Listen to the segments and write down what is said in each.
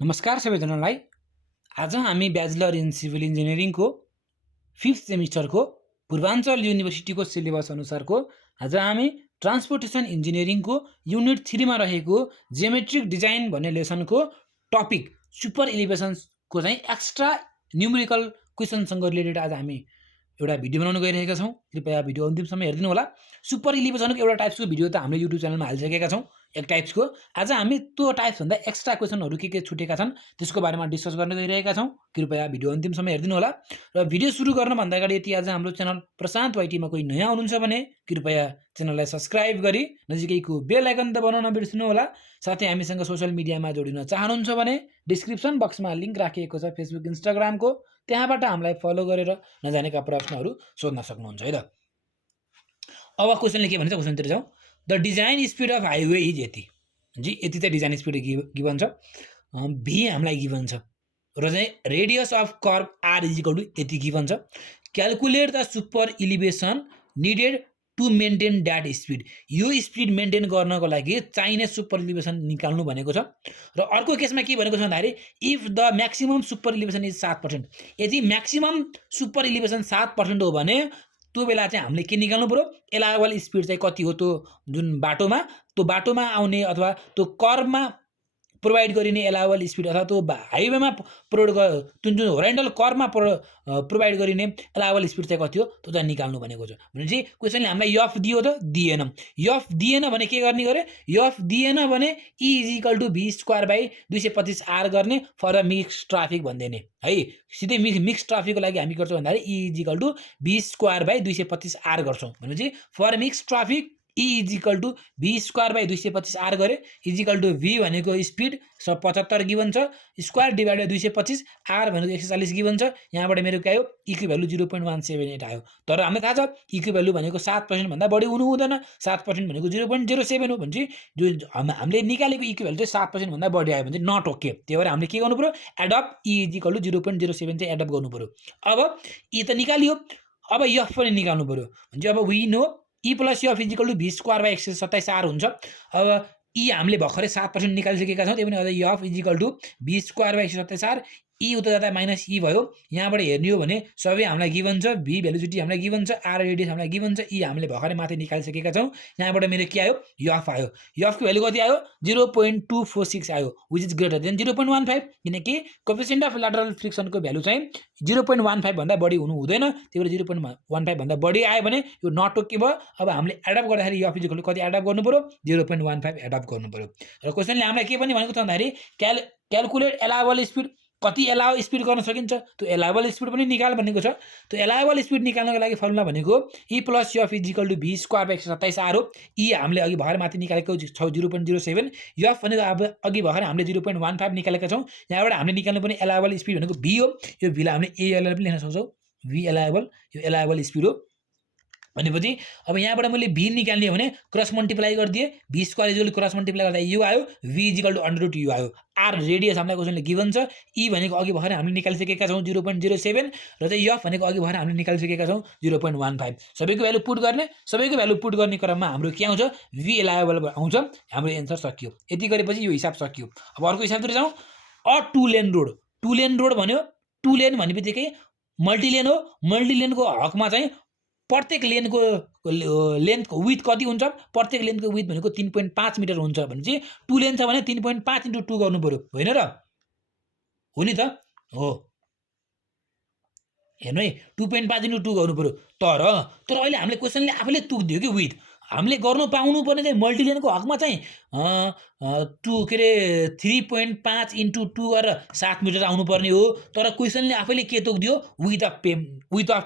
नमस्कार सबैजनालाई। आज हामी ब्याचलर इन सिभिल इन्जिनियरिङको 5th सेमिस्टरको पूर्वाञ्चल युनिभर्सिटीको सिलेबस अनुसारको आज हामी ट्रान्सपोर्टेसन इन्जिनियरिङको युनिट 3 मा रहेको जियोमेट्रिक डिजाइन भन्ने लेसनको टपिक सुपर एलिभेसन्सको चाहिँ एक्स्ट्रा न्युमेरिकल क्वेसनसँग रिलेटेड आज हामी एउटा भिडियो बनाउन गइरहेका छौँ। कृपया भिडियो अन्तिमसम्म हेरिदिनु होला। सुपर एलिभेसनको एउटा टाइप्सको भिडियो त हामीले युट्युब च्यानलमा हालिसकेका छौँ एक टाइप्सको। आज हामी त्यो टाइप्सभन्दा एक्स्ट्रा क्वेसनहरू के छुटेका छन् त्यसको बारेमा डिस्कस गर्न गइरहेका छौँ। कृपया भिडियो अन्तिमसम्म हेरिदिनु होला। र भिडियो सुरु गर्नभन्दा अगाडि यदि आज हाम्रो च्यानल प्रशान्त वाइटीमा कोही नयाँ हुनुहुन्छ भने कृपया च्यानललाई सब्सक्राइब गरी नजिकैको बेल आइकन दबाउन नबिर्सनु होला। साथै हामीसँग सोशल मिडियामा जोडिन चाहनुहुन्छ भने डिस्क्रिप्सन बक्समा लिङ्क राखिएको छ फेसबुक इन्स्टाग्रामको, त्यहाँबाट हामीलाई फलो गरेर नजानेका प्रश्नहरू सोध्न सक्नुहुन्छ है त। अब क्वेसनले के भन्छ क्वेसनतिर जाउँ। The design speed of highway is यति जी, यति चाहिँ डिजाइन स्पिड गिभन छ। भी हामीलाई गिभन छ र चाहिँ radius of curve R is equal to यति गिभन छ। Calculate the super elevation needed to maintain that speed. यो स्पिड मेन्टेन गर्नको लागि चाहिने सुपर इलिभेसन निकाल्नु भनेको छ। र अर्को केसमा के भनेको छ भन्दाखेरि if the maximum super elevation is 7%, यदि म्याक्सिमम सुपर इलिभेसन 7% हो भने त्यो बेला चाहिँ हामीले के निकाल्नु पर्यो, एलावेबल स्पिड चाहिँ कति हो त्यो जुन बाटोमा आउने अथवा त्यो कर्भमा प्रोभाइड गरिने एलावेबल स्पिड अथवा त्यो हाइवेमा जुन होराइजन्टल कर्भमा प्रोभाइड गरिने एलावेबल स्पिड चाहिँ कति हो त्यो चाहिँ निकाल्नु भनेको छ। भनेपछि क्वेसनले हामीलाई यफ दियो त दिएन। यफ दिएन भने के गर्ने गरे, यफ दिएन भने e is equal to V square by 225 R गर्ने फर द मिक्स ट्राफिक भनिदिने है। सिधै मिक्स ट्राफिकको लागि हामी गर्छौँ भन्दाखेरि e is equal to V square by 225 R गर्छौँ। भनेपछि for mix traffic e is equal to V square by 225 R गरे इज इक्वल टु भी भनेको स्पिड 75 गिभन छ, स्क्वायर डिभाइड बाई 225, आर भनेको 140 गिभन छ। यहाँबाट मेरो के आयो, इक्यु भ्यालु 0.178 आयो। तर हामीलाई थाहा छ इक्यु भ्यालु भनेको 7% भन्दा बढी हुनु हुँदैन। 7% भनेको 0.07 हो भनेपछि जो हामीले निकालेको इक्यु भ्यालु चाहिँ 7% भन्दा बढी आयो भने चाहिँ नट ओके। त्यही भएर हामीले के गर्नु पर्यो, adopt e is equal to 0.07 चाहिँ एडअप गर्नु पर्यो। अब ई त निकालियो, अब यफ पनि निकाल्नु पर्यो। भने अब we know e plus f is equal to V square by 127 R हुन्छ। अब ई हामीले भर्खरै 7% निकालिसकेका छौँ, त्यही पनि अझ f is equal to V square by 127 R. E उता जाँदा माइनस ई भयो। यहाँबाट हेर्ने हो भने सबै हामीलाई गिभन छ, भी भेलोसिटी हामीलाई गिभन छ, आर रेडियस हामीलाई गिभन छ, ई हामीले भर्खरै माथि निकालिसकेका छौँ। यहाँबाट मेरो के आयो, यफ आयो। यफको भ्यालु कति आयो, 0.246 आयो, विच इज ग्रेटर देन 0.15, किनकि कोएफिसिएन्ट अफ ल्याटरल फ्रिक्सनको भ्यालु चाहिँ 0.15 भन्दा बढी हुनु हुँदैन। त्यही भएर 0.15 भन्दा बढी आयो भने यो नट ओके भयो। अब हामीले एडअप गर्दाखेरि यफ इज इक्वल टु कति एडअप गर्नु पर्यो, 0.15 एडअप गर्नु पर्यो। र क्वेसनले हामीलाई के पनि भनेको छ भन्दाखेरि क्यालकुलेट एलावेबल स्पिड, कति एलावेबल स्पिड गर्न सकिन्छ त्यो एलावेबल स्पिड पनि निकाल भनेको छ। त्यो एलावेबल स्पिड निकाल्नको लागि फर्मुला भनेको e plus f is equal to V square by 127 R हो। ई हामीले अघि भर्खर माथि निकालेको छ 0.07, यफ भनेको अब अघि भर्खर हामीले 0.15 निकालेका छौँ। यहाँबाट हामीले निकाल्नु पर्ने एलावेबल स्पिड भनेको भी हो। यो भीलाई हामीले एएलएल पनि लेख्न सक्छौँ, भी एलावेबल, यो एलावेबल स्पिड हो। भनेपछि अब यहाँबाट मैले भी निकाल्ने हो भने क्रस मल्टिप्लाई गरिदिएँ, v square is equal to cross multiply गर्दा यु आयो, v is equal to √ u आयो। आर रेडियस हामीलाई क्वेसनले गिभन छ। ई भनेको अघि भर्खर हामीले निकालिसकेका छौँ 0.07, र चाहिँ यफ भनेको अघि भर्खर हामीले निकालिसकेका छौँ 0.15। सबैको भ्यालु पुट गर्ने क्रममा हाम्रो के आउँछ, भी एलावेबल आउँछ। हाम्रो एन्सर सकियो। यति गरेपछि यो हिसाब सकियो। अब अर्को हिसाबतिर जाउँ। Uh two lane road, two lane road भन्यो, टु लेन भनेबित्तिकै मल्टिलेन हो। मल्टिलेनको हकमा चाहिँ प्रत्येक लेनको लेन्थको विथ कति हुन्छ, प्रत्येक लेनको विथ भनेको 3.5 मिटर हुन्छ। भनेपछि टु लेन छ भने 3.5 × 2 गर्नु पर्यो, होइन र? हो नि त, हो। हेर्नु है, 2.5 × 2 गर्नु पर्यो। तर अहिले हामीले क्वेसनले आफैले तुक्दियो कि विथ। हामीले गर्नु पाउनु पर्ने चाहिँ मल्टिलेनको हकमा चाहिँ 3.5 × 2 गरेर 7 मिटर आउनुपर्ने हो। तर क्वेसनले आफैले के तोक्दियो, विथ अफ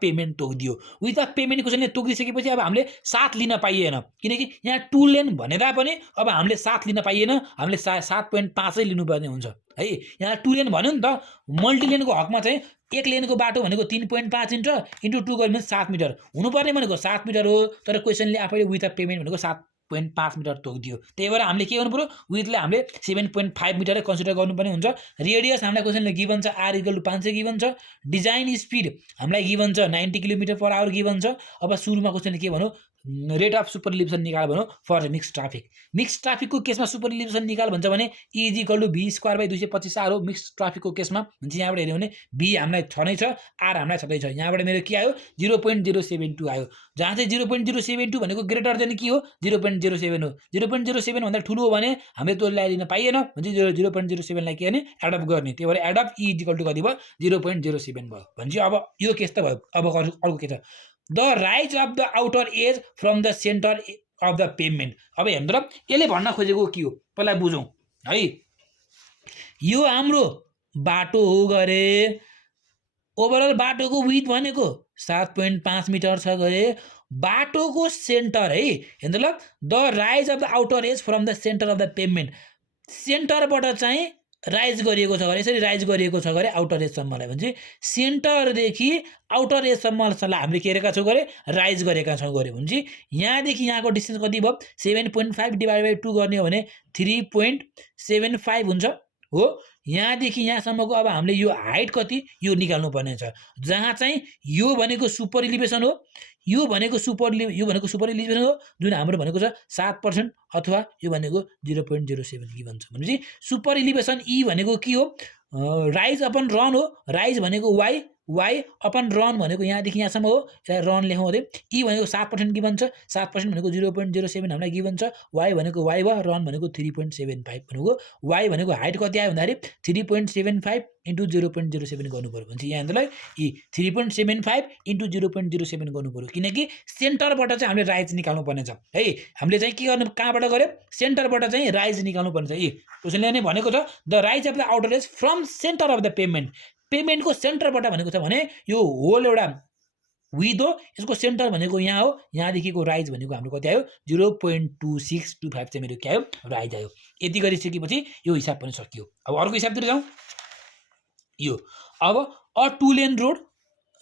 पेमेन्ट तोक्दियो। विथ अफ पेमेन्ट क्वेसनले तोकिसकेपछि अब हामीले 7 लिन पाइएन, किनकि यहाँ टु लेन भने तापनि अब हामीले 7 लिन पाइएन। हामीले 7.5 लिनुपर्ने हुन्छ है। यहाँ टु लेन भन्यो नि त, मल्टिलेनको हकमा चाहिँ एक लेनको बाटो भनेको 3.5 × 2 गर्नु 7 मिटर हुनुपर्ने भनेको 7 मिटर हो। तर क्वेसनले आफैले विथ अफ पेमेन्ट भनेको 7.5 मिटर तोकिदियो। त्यही भएर हामीले के गर्नु पर्यो, विथले हामीले 7.5 मिटरै कन्सिडर गर्नुपर्ने हुन्छ। रेडियस हामीलाई क्वेसनले गिभन छ, आर इक्वल टु 500 गिभन छ। डिजाइन स्पिड हामीलाई गिभन छ 90 किलोमिटर पर आवर गिभन छ। अब सुरुमा क्वेसनले के भन्यो, रेट अफ सुपर इलिभेसन निकाल भनौँ फर मिक्स ट्राफिक। मिक्स ट्राफिकको केसमा सुपर इलिभेसन निकाल भन्छ भने e is equal to V square by 225 R हो मिक्स ट्राफिकको केसमा। भने यहाँबाट हेऱ्यो भने भी हामीलाई छ नै छ, आर हामीलाई छँदै छ। यहाँबाट मेरो के आयो 0.072 आयो, जहाँ चाहिँ 0.072 भनेको ग्रेटर देन के हो 0.07 हो। 0.07 भन्दा ठुलो हो भने हामीले त्यो ल्याइदिन पाइएन, भने 0.07 लाई के गर्ने एडप्ट गर्ने। त्यही भएर adapt e is equal to कति भयो 0.07 भयो। भने अब यो केस त भयो। अब अर्को के छ, the rise of the outer edge from the centre of the pavement. अब हेर्नु त यसले भन्न खोजेको के हो पहिला बुझौँ है। यो हाम्रो बाटो हो गरे, ओभरअल बाटोको विड्थ भनेको 7.5 मिटर छ गरे, बाटोको सेन्टर है। हेर्नु ल, the rise of the outer edge from the centre of the pavement, सेन्टरबाट चाहिँ राइज गरिएको छ गरे, यसरी राइज गरिएको छ गरे आउटर एजसम्मलाई। भने सेन्टरदेखि आउटर एजसम्मलाई हामीले के गरेका छौँ गरे राइज गरेका छौँ गरे। भने यहाँदेखि यहाँको डिस्टेन्स कति भयो 7.5 डिभाइड बाई 2 गर्ने हो भने 3.75 हुन्छ हो। यहाँदेखि यहाँसम्मको अब हामीले यो हाइट कति यो निकाल्नु पर्ने छ, जहाँ चाहिँ यो भनेको सुपर इलिभेसन हो, यो भनेको सुपर इलिभेसन हो, जुन हाम्रो भनेको छ 7% अथवा यो भनेको 0.07 गिभन छ। भनेपछि सुपर इलिभेसन ई भनेको के हो राइज अपन रन हो, राइज भनेको वाइ अपन रन भनेको यहाँदेखि यहाँसम्म हो, यसलाई रन लेखौँ अरे। ई भनेको 7% गिभन छ, 7% भनेको 0.07 हामीलाई गिभन छ, वाइ भनेको वाइ भयो, रन भनेको 3.75 भनेको वाइ भनेको हाइट कति आयो भन्दाखेरि 3.75 इन्टु 0.07 गर्नु पऱ्यो। भने यहाँ हेर्नुलाई यी 3.75 इन्टु 0.07 गर्नु पऱ्यो, किनकि सेन्टरबाट चाहिँ हामीले राइज निकाल्नु पर्ने छ है। हामीले चाहिँ के गर्नु कहाँबाट गऱ्यो सेन्टरबाट चाहिँ राइज निकाल्नु पर्ने छ। यी क्वेसनले नै भनेको छ the rise of the outer edge from centre of the pavement, पेभमेन्टको सेन्टरबाट भनेको छ भने यो होल एउटा विड्थ हो, यसको सेन्टर भनेको यहाँ हो, यहाँदेखिको राइज भनेको हाम्रो कति आयो 0.2625 चाहिँ मेरो के आयो राइज आयो। यति गरिसकेपछि यो हिसाब पनि सकियो। अब अर्को हिसाबतिर जाउँ। यो अब अ 2 लेन रोड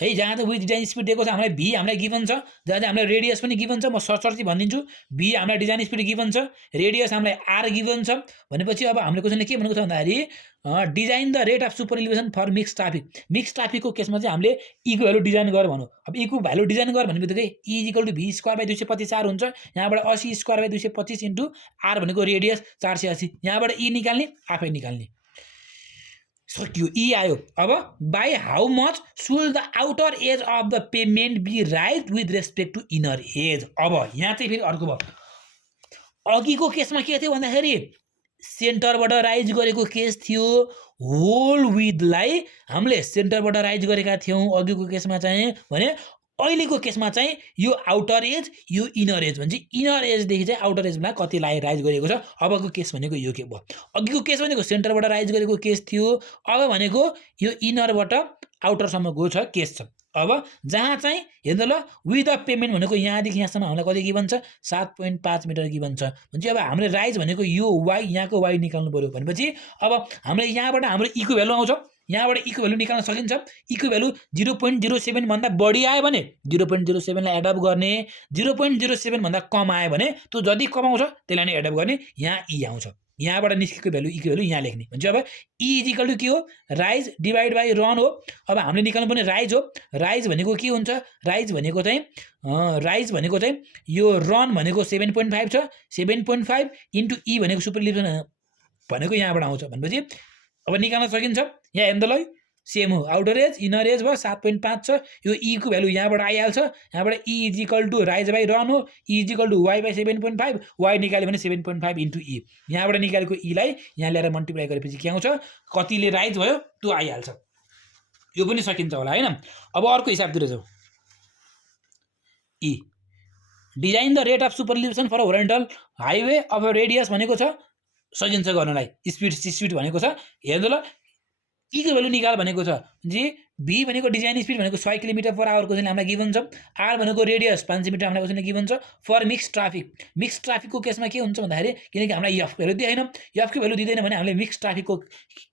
है, जहाँ चाहिँ विथ डिजाइन स्पिड दिएको छ हामीलाई भी हामीलाई गिभन छ, जहाँ चाहिँ हामीलाई रेडियस पनि गिभन छ। म सर्ट भनिदिन्छु, भी हामीलाई डिजाइन स्पिड गिभन छ, रेडियस हामीलाई आर गिभन छ। भनेपछि अब हामीले क्वेसनले के भनेको छ भन्दाखेरि design the rate of super elevation for mix traffic. Mix ट्राफिकको केसमा चाहिँ हामीले ईको भ्यालु डिजाइन गर भनौँ। अब ईको भ्यालु डिजाइन गर भन्ने बित्तिकै e is equal to V square by 225 R हुन्छ। यहाँबाट 80 स्क्वायर बाई 225 इन्टु आर भनेको रेडियस 480, यहाँबाट ई निकाल्ने आफै निकाल्ने सकियो, ई आयो। अब by how much should the outer edge of the pavement be raise with respect to inner edge. अब यहाँ चाहिँ फेरि अर्को भयो, अघिको केसमा के थियो भन्दाखेरि सेन्टरबाट राइज गरेको केस थियो, होल विथलाई हामीले सेन्टरबाट राइज गरेका थियौँ अघिको केसमा चाहिँ। भने अहिलेको केसमा चाहिँ यो आउटर एज यो इनर एज, भन्छ इनर एजदेखि चाहिँ आउटर एजमा कति राइज गरेको छ। अबको केस भनेको यो के भयो, अघिको केस भनेको सेन्टरबाट राइज गरेको केस थियो, अब भनेको यो इनरबाट आउटरसम्मको छ केस छ। अब जहाँ चाहिँ हेर्नु ल विथ अफ पेभमेन्ट भनेको यहाँदेखि यहाँसम्म हामीलाई कति गिभन छ 7.5 मिटर गिभन छ। भने अब हामीले राइज भनेको यो वाइ यहाँको वाइ निकाल्नु पऱ्यो। भनेपछि अब हामीले यहाँबाट हाम्रो ईको भ्यालु आउँछ, यहाँबाट ईको भ्यालु निकाल्न सकिन्छ। ईको भ्यालु 0.07 भन्दा बढी आयो भने 0.07 लाई एडप्ट गर्ने, 0.07 भन्दा कम आयो भने त्यो जति कम आउँछ त्यसलाई नै एडप्ट गर्ने। यहाँ ई आउँछ, यहाँबाट निस्केको भ्यालु ईको भ्यालु यहाँ लेख्ने। भन्छ अब ई इज इक्वल टु के हो राइज डिभाइड बाई रन हो। अब हामीले निकाल्नु पर्ने राइज हो, राइज भनेको के हुन्छ, राइज भनेको चाहिँ यो रन भनेको 7.5 छ, 7.5 इन्टु ई भनेको सुपर इलिभेसन भनेको यहाँबाट आउँछ। भनेपछि अब निकाल्न सकिन्छ। यहाँ हेर्नु ल सेम हो, आउटर एज इनर एज भयो 7.5 छ, यो ईको भ्यालु यहाँबाट आइहाल्छ। यहाँबाट e is equal to rise by run हो, e is equal to y by 7.5, y निकाल्यो भने 7.5 इन्टु ई, यहाँबाट निकालेको ईलाई यहाँ ल्याएर मल्टिप्लाई गरेपछि के आउँछ कतिले राइज भयो त्यो आइहाल्छ। यो पनि सकिन्छ होला हैन। अब अर्को हिसाबतिर जाउँ। ई design the rate of super elevation for horizontal highway of radius भनेको छ, सकिन्छ गर्नलाई। स्पिड भनेको छ, हेर्नु ल ईको भ्यालु निकाल भनेको छ जी, भी भनेको डिजाइन स्पिड भनेको 100 किलोमिटर पर आवरको चाहिँ हामीलाई गिभन छ, आर भनेको रेडियस 500 मिटर हामीलाई कसैले गिभन छ। फर मिक्स ट्राफिक, मिक्स ट्राफिकको केसमा के हुन्छ भन्दाखेरि किनकि हामीलाई एफ भ्यालु दिएन, एफको भ्यालु दिँदैन भने हामीले मिक्स ट्राफिकको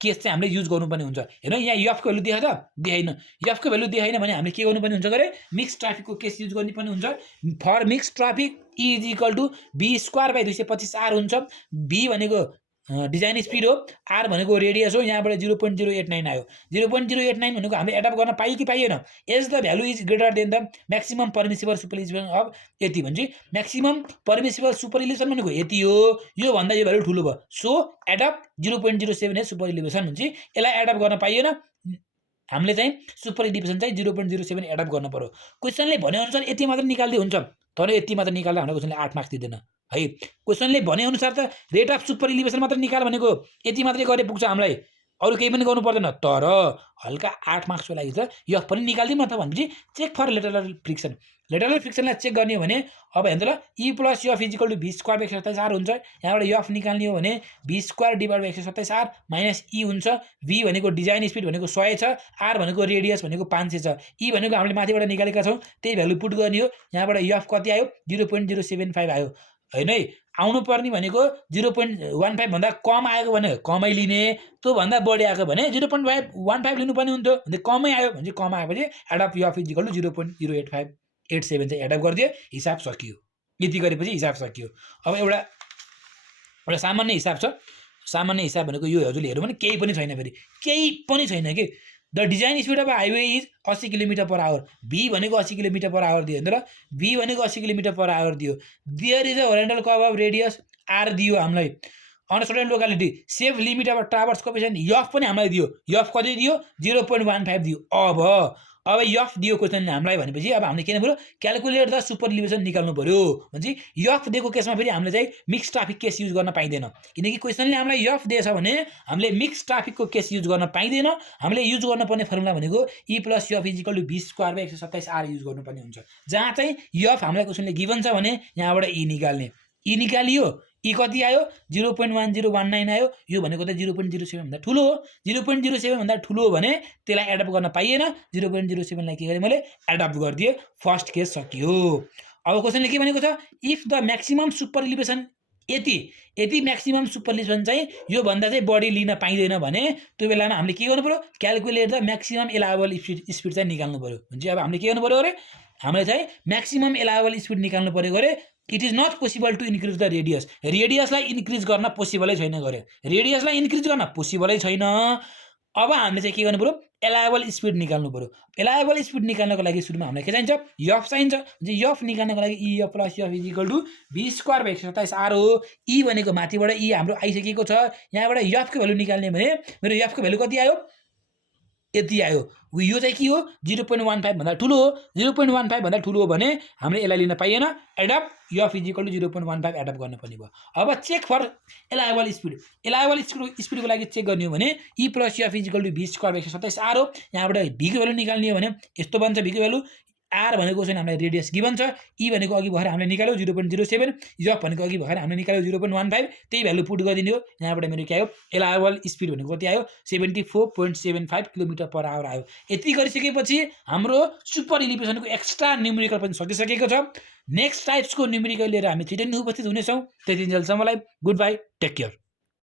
केस चाहिँ हामीले युज गर्नुपर्ने हुन्छ। हेर्नु यहाँ एफको भ्यालु दिएछ त दिएन, एफको भ्यालु दिएन भने हामीले के गर्नुपर्ने हुन्छ गरे मिक्स ट्राफिकको केस युज गर्नुपर्ने हुन्छ। For mix traffic e is equal to V square by 225 R हुन्छ। भी भनेको डिजाइन स्पिड हो, आर भनेको रेडियस हो, यहाँबाट 0.089 आयो। 0.089 भनेको हामीले एडप्ट गर्न पाइयो कि पाइएन? As the value is greater than the maximum permissible superelevation of यति भन्छ। म्याक्सिमम पर्मिसिबल सुपरइलिभेसन भनेको यति हो, यो भन्दा यो भ्यालु ठुलो भयो, सो एडप्ट 0.07 है सुपरइलिभेसन भन्छ। यसलाई एडप्ट गर्न पाइएन, हामीले चाहिँ सुपरइलिभेसन चाहिँ 0.07 एडप्ट गर्नु पर्यो। क्वेसनले भनेअनुसार यति मात्र निकाल्दै हुन्छ, तर यति मात्र निकाल्दा हाम्रो क्वेसनले 8 मार्क्स दिँदैन है। क्वेसनले भनेअनुसार त रेट अफ सुपर इलिभेसन मात्र निकाल भनेको यति मात्रै गरे पुग्छ हामीलाई, अरू केही पनि गर्नु पर्दैन। तर हल्का 8 मार्क्सको लागि त यफ पनि निकाल्दिउँ न त भनेपछि check for lateral friction. Lateral फ्रिक्सनलाई चेक गर्ने हो भने अब हेर्नु ल, e plus f is equal to V square by 127 R हुन्छ। यहाँबाट यफ निकाल्ने हो भने v square divide by 127 R minus e हुन्छ। भी भनेको डिजाइन स्पिड भनेको 100 छ, आर भनेको रेडियस भनेको 500 छ, ई भनेको हामीले माथिबाट निकालेका छौँ, त्यही भ्यालु पुट गर्ने हो। यहाँबाट यफ कति आयो? 0.075 आयो हैन है। आउनु पर्ने भनेको 0.15 भन्दा कम आएको भने कमै लिने, त्यो भन्दा बढी आएको भने 0.15 लिनुपर्ने हुन्थ्यो। भने कमै आयो भने कम आएपछि adapt f is equal to 0.08587 चाहिँ एडप्ट गरिदियो, हिसाब सकियो। यति गरेपछि हिसाब सकियो। अब एउटा सामान्य हिसाब छ। सामान्य हिसाब भनेको यो हजुरले हेर्नु भने केही पनि छैन, फेरि केही पनि छैन कि the design speed of highway is 80 kilometre per hour. V भनेको 80 किलोमिटर पर आवर दियो र भी भनेको 80 किलोमिटर पर आवर दियो। There is a horizontal curve of radius R दियो हामीलाई। On certain locality safe limit of traverse coefficient f पनि हामीलाई दियो। यफ कति दियो? 0.15 दियो। अब यफ दियो क्वेसनले हामीलाई भनेपछि अब हामीले के गर्नु पर्यो? क्याल्कुलेट द सुपर इलिभेसन निकाल्नु पर्यो। भनेपछि यफ दिएको केसमा फेरि हामीले चाहिँ मिक्स ट्राफिक केस युज गर्न पाइँदैन, किनकि क्वेसनले हामीलाई यफ दिएछ भने हामीले मिक्स ट्राफिकको केस युज गर्न पाइँदैन। हामीले युज गर्नुपर्ने फर्मुला भनेको e plus f is equal to V square by 127 R use गर्नुपर्ने हुन्छ। जहाँ चाहिँ यफ हामीलाई क्वेसनले गिभन छ भने यहाँबाट ई निकाल्ने। ई निकालियो, ई कति आयो? 0.1019 आयो। यो भनेको त 0.07 भन्दा ठुलो हो। 0.07 भन्दा ठुलो हो भने त्यसलाई एडप्ट गर्न पाइएन। 0.07 लाई के गरेँ मैले? एडप्ट गरिदिएँ। फर्स्ट केस सकियो। अब क्वेसनले के भनेको छ? If the maximum super elevation यति म्याक्सिमम सुपर इलिभेसन चाहिँ यो भन्दा चाहिँ बढी लिन पाइँदैन भने त्यो बेलामा हामीले के गर्नु पर्यो? Calculate the maximum allowable speed चाहिँ निकाल्नु पर्यो। भने अब हामीले के गर्नु पर्यो अरे? हामीले चाहिँ म्याक्सिमम एलाउबल स्पिड निकाल्नु पर्यो गरे। It is not possible to increase the radius. रेडियसलाई इन्क्रिज गर्न पोसिबलै छैन गरे। रेडियसलाई इन्क्रिज गर्न पोसिबलै छैन। अब हामीले चाहिँ के गर्नु पर्यो? एलाउबल स्पिड निकाल्नु पर्यो। एलाउबल स्पिड निकाल्नको लागि सुरुमा हामीलाई के चाहिन्छ? यफ चाहिन्छ। यफ निकाल्नको लागि e f plus f is equal to V square by 127 R हो। ई भनेको माथिबाट ई हाम्रो आइसकेको छ। यहाँबाट यफको भ्यालु निकाल्ने भने मेरो यफको भ्यालु कति आयो? यति आयो। यो चाहिँ के हो? 0.15 भन्दा ठुलो हो। 0.15 भन्दा ठुलो हो भने हामीले यसलाई लिन पाइएन। Adapt f is equal to 0.15 adapt गर्नुपर्ने भयो। अब check for allowable speed. Allowable स्पिडको लागि चेक गर्ने हो भने e plus f is equal to V square by 127 R हो। यहाँबाट भीको भ्यालु निकाल्ने हो भने यस्तो बन्छ। भीको भ्यालु आर भनेको चाहिँ हामीलाई रेडियस गिभन छ। ई भनेको अघि भएर हामीले निकाल्यो 0.07। यफ भनेको अघि भएर हामीले निकाल्यो 0.15। त्यही भ्यालु पुट गरिदिने हो। यहाँबाट मेरो के आयो? एलाउबल स्पिड भनेको कति आयो? 74.75 किलोमिटर पर आवर आयो। यति गरिसकेपछि हाम्रो सुपर इलिभेसनको एक्स्ट्रा न्युमेरिकल पनि सकिसकेको छ। नेक्स्ट टाइप्सको न्युमेरिकल लिएर हामी छिटै नै उपस्थित हुनेछौँ। त्यतिन्जेलसम्मलाई गुड बाई, टेक केयर।